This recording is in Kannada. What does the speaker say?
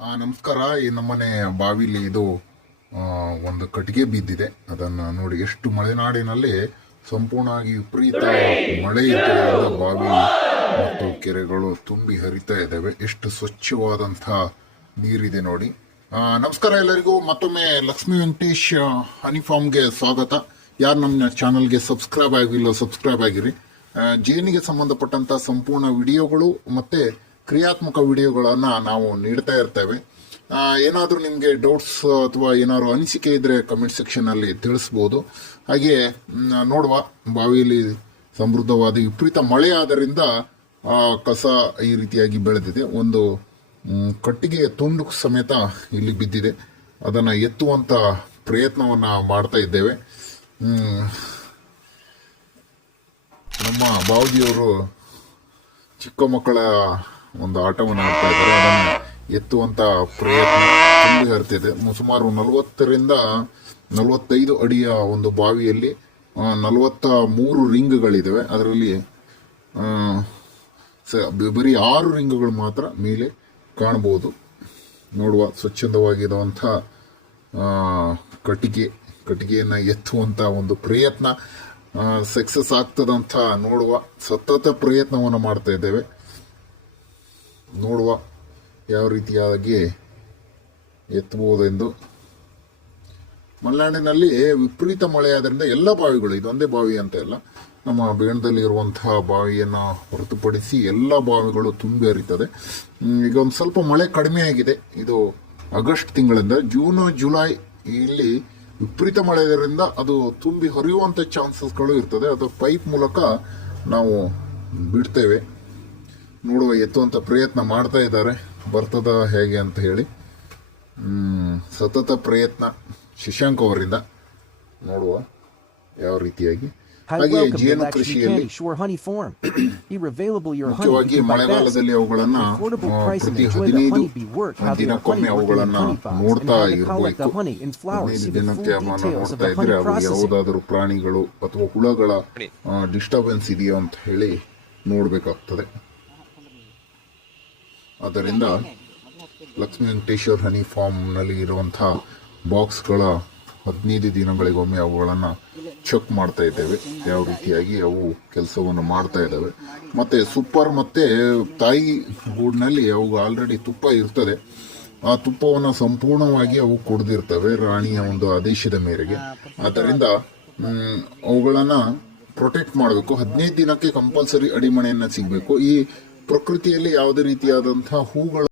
ನಮಸ್ಕಾರ. ಈ ನಮ್ಮನೆ ಬಾವಿಲಿ ಇದು ಒಂದು ಕಟ್ಟಿಗೆ ಬಿದ್ದಿದೆ. ಅದನ್ನ ನೋಡಿ, ಎಷ್ಟು ಮಲೆನಾಡಿನಲ್ಲಿ ಸಂಪೂರ್ಣವಾಗಿ ವಿಪರೀತ ಮಳೆ ಇದ್ದರಿಂದ ಬಾವಿ ಮತ್ತು ಕೆರೆಗಳು ತುಂಬಿ ಹರಿತಾ ಇದ್ದಾವೆ. ಎಷ್ಟು ಸ್ವಚ್ಛವಾದಂತಹ ನೀರಿದೆ ನೋಡಿ. ನಮಸ್ಕಾರ ಎಲ್ಲರಿಗೂ. ಮತ್ತೊಮ್ಮೆ ಲಕ್ಷ್ಮೀ ವೆಂಕಟೇಶ್ ಹನಿ ಫಾರ್ಮ್ಗೆ ಸ್ವಾಗತ. ಯಾರು ನಮ್ಮ ಚಾನಲ್ಗೆ ಸಬ್ಸ್ಕ್ರೈಬ್ ಆಗಿಲ್ಲ, ಸಬ್ಸ್ಕ್ರೈಬ್ ಆಗಿರಿ. ಜೇನಿಗೆ ಸಂಬಂಧಪಟ್ಟಂತ ಸಂಪೂರ್ಣ ವಿಡಿಯೋಗಳು ಮತ್ತೆ ಕ್ರಿಯಾತ್ಮಕ ವಿಡಿಯೋಗಳನ್ನ ನಾವು ನೀಡ್ತಾ ಇರ್ತೇವೆ. ಏನಾದರೂ ನಿಮಗೆ ಡೌಟ್ಸ್ ಅಥವಾ ಏನಾದ್ರು ಅನಿಸಿಕೆ ಇದ್ರೆ ಕಮೆಂಟ್ ಸೆಕ್ಷನ್ ಅಲ್ಲಿ ತಿಳಿಸ್ಬೋದು. ಹಾಗೆ ನೋಡುವ, ಬಾವಿಯಲ್ಲಿ ಸಮೃದ್ಧವಾದ ವಿಪರೀತ ಮಳೆ ಆದ್ದರಿಂದ ಕಸ ಈ ರೀತಿಯಾಗಿ ಬೆಳೆದಿದೆ. ಒಂದು ಕಟ್ಟಿಗೆ ತುಂಡು ಸಮೇತ ಇಲ್ಲಿ ಬಿದ್ದಿದೆ. ಅದನ್ನ ಎತ್ತುವಂತ ಪ್ರಯತ್ನವನ್ನ ಮಾಡ್ತಾ ಇದ್ದೇವೆ. ನಮ್ಮ ಬಾವುಜಿಯವರು ಚಿಕ್ಕ ಮಕ್ಕಳ ಒಂದು ಆಟವನ್ನು ಆಡ್ತಾ ಇದ್ದಾರೆ. ಅದನ್ನು ಎತ್ತುವಂತ ಪ್ರಯತ್ನ ತುಂಬಿ ಹರಿತಿದೆ. ಸುಮಾರು 40ರಿಂದ 45 ಅಡಿಯ ಒಂದು ಬಾವಿಯಲ್ಲಿ 43 ರಿಂಗ್ಗಳಿದಾವೆ. ಅದರಲ್ಲಿ ಬರೀ 6 ರಿಂಗ್ಗಳು ಮಾತ್ರ ಮೇಲೆ ಕಾಣಬಹುದು. ನೋಡುವ, ಸ್ವಚ್ಛಂದವಾಗಿರುವಂಥ ಕಟ್ಟಿಗೆಯನ್ನ ಎತ್ತುವಂತ ಒಂದು ಪ್ರಯತ್ನ ಸಕ್ಸಸ್ ಆಗ್ತದಂತ ನೋಡುವ ಸತತ ಪ್ರಯತ್ನವನ್ನು ಮಾಡ್ತಾ ಇದ್ದೇವೆ. ನೋಡುವ ಯಾವ ರೀತಿಯಾಗಿ ಎತ್ತಬಹುದೆಂದು. ಮಲೆನಾಡಿನಲ್ಲಿ ವಿಪರೀತ ಮಳೆ ಆದ್ರಿಂದ ಎಲ್ಲ ಬಾವಿಗಳು, ಇದೊಂದೇ ಬಾವಿ ಅಂತ ಇಲ್ಲ, ನಮ್ಮ ಬೇಣದಲ್ಲಿ ಇರುವಂತಹ ಬಾವಿಯನ್ನು ಹೊರತುಪಡಿಸಿ ಎಲ್ಲ ಬಾವಿಗಳು ತುಂಬಿ ಹರಿತದೆ. ಈಗ ಒಂದು ಸ್ವಲ್ಪ ಮಳೆ ಕಡಿಮೆ ಆಗಿದೆ. ಇದು ಆಗಸ್ಟ್ ತಿಂಗಳಿಂದ ಜೂನ್ ಜುಲೈ ಇಲ್ಲಿ ವಿಪರೀತ ಮಳೆ ಇದರಿಂದ ಅದು ತುಂಬಿ ಹರಿಯುವಂತ ಚಾನ್ಸಸ್ಗಳು ಇರ್ತದೆ. ಅದು ಪೈಪ್ ಮೂಲಕ ನಾವು ಬಿಡ್ತೇವೆ. ನೋಡುವ, ಎತ್ತುವಂತ ಪ್ರಯತ್ನ ಮಾಡ್ತಾ ಇದ್ದಾರೆ. ಬರ್ತದ ಹೇಗೆ ಅಂತ ಹೇಳಿ ಸತತ ಪ್ರಯತ್ನ ಶಶಾಂಕ್ ಅವರಿಂದ. ನೋಡುವ ಯಾವ ರೀತಿಯಾಗಿ. ಹಾಗೆ ಜೇನು ಕೃಷಿಯಲ್ಲಿ ಮುಖ್ಯವಾಗಿ ಮಳೆಗಾಲದಲ್ಲಿ ಅವುಗಳನ್ನ ಪ್ರತಿ 15 ದಿನಕ್ಕೊಮ್ಮೆ ಅವುಗಳನ್ನ ನೋಡ್ತಾ ಇರಬೇಕು. 15 ದಿನಕ್ಕೆ ನೋಡ್ತಾ ಇದ್ರೆ ಅವು ಯಾವುದಾದರೂ ಪ್ರಾಣಿಗಳು ಅಥವಾ ಹುಳಗಳ ಡಿಸ್ಟರ್ಬೆನ್ಸ್ ಇದೆಯೋ ಅಂತ ಹೇಳಿ ನೋಡ್ಬೇಕಾಗ್ತದೆ. ಆದ್ದರಿಂದ ಲಕ್ಷ್ಮೀ ವೆಂಕಟೇಶ್ವರ್ ಹನಿ ಫಾರ್ಮ್ ನಲ್ಲಿ ಇರುವಂತಹ ಬಾಕ್ಸ್ಗಳ 15 ದಿನಗಳಿಗೊಮ್ಮೆ ಅವುಗಳನ್ನ ಚೆಕ್ ಮಾಡ್ತಾ ಇದ್ದೇವೆ. ಯಾವ ರೀತಿಯಾಗಿ ಅವು ಕೆಲಸವನ್ನು ಮಾಡ್ತಾ ಇದ್ದಾವೆ. ಮತ್ತೆ ಸೂಪರ್ ಮತ್ತೆ ತಾಯಿ ಗೂಡಿನಲ್ಲಿ ಅವು ಆಲ್ರೆಡಿ ತುಪ್ಪ ಇರ್ತದೆ. ಆ ತುಪ್ಪವನ್ನು ಸಂಪೂರ್ಣವಾಗಿ ಅವು ಕುಡಿದಿರ್ತವೆ ರಾಣಿಯ ಒಂದು ಆದೇಶದ ಮೇರೆಗೆ. ಆದ್ದರಿಂದ ಅವುಗಳನ್ನ ಪ್ರೊಟೆಕ್ಟ್ ಮಾಡಬೇಕು. 15 ದಿನಕ್ಕೆ ಕಂಪಲ್ಸರಿ ಅಡಿಮಣೆಯನ್ನ ಸಿಗಬೇಕು. ಈ ಪ್ರಕೃತಿಯಲ್ಲಿ ಯಾವುದೇ ರೀತಿಯಾದಂತಹ ಹೂಗಳು